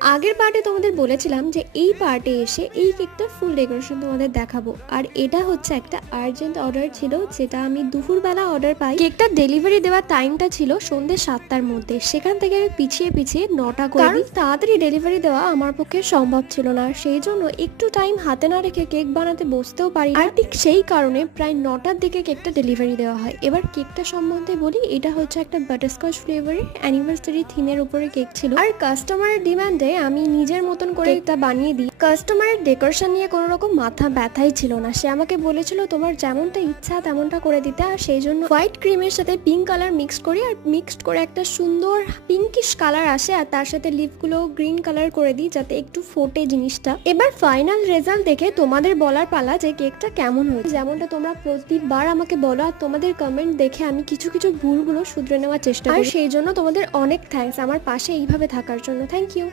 আগের পার্টে তোমাদের বলেছিলাম যে এই পার্টে এসে এই কেকটার ফুল ডেকোরেশন তোমাদের দেখাবো। আর এটা হচ্ছে একটা আর্জেন্ট অর্ডার ছিল, যেটা আমি দুপুরবেলা অর্ডার পাই। কেকটা ডেলিভারি দেওয়ার টাইমটা ছিল সন্ধ্যে 7টার মধ্যে, সেখান থেকে আমি পিছিয়ে পিছিয়ে 9টা করে দিই। তাড়াতাড়ি ডেলিভারি দেওয়া আমার পক্ষে সম্ভব ছিল না, সেই জন্য একটু টাইম হাতে না রেখে কেক বানাতে বসতেও পারি। আর ঠিক সেই কারণে প্রায় 9টার দিকে কেকটা ডেলিভারি দেওয়া হয়। এবার কেকটা সম্বন্ধে বলি, এটা হচ্ছে একটা বাটারস্কচ ফ্লেভারের অ্যানিভার্সারি থিমের উপরে কেক ছিল। আর কাস্টমারের ডিমান্ডে আমি নিজের মতন করে কেকটা বানিয়ে দিই। কাস্টমারের ডেকোরেশন নিয়ে কোনো রকম মাথা ব্যথাই ছিল না, সে আমাকে বলেছিল তোমার যেমনটা ইচ্ছা তেমনটা করে দিতে। আর সেই জন্য হোয়াইট ক্রিমের সাথে পিঙ্ক কালার মিক্সড করি, আর মিক্সড করে একটা সুন্দর পিঙ্কিশ কালার আসে, আর তার সাথে লিপগুলো গ্রিন কালার করে দিই যাতে একটু ফোটে জিনিসটা। এবার ফাইনাল রেজাল্ট দেখে তোমাদের বলার পালা যে কেকটা কেমন হয়েছে। যেমনটা তোমরা প্রতিবার আমাকে বলো, আর তোমাদের কমেন্ট দেখে আমি কিছু কিছু ভুলগুলো শুধরে নেওয়ার চেষ্টা করি। আর সেই জন্য তোমাদের অনেক থ্যাঙ্কস আমার পাশে এইভাবে থাকার জন্য। Thank you.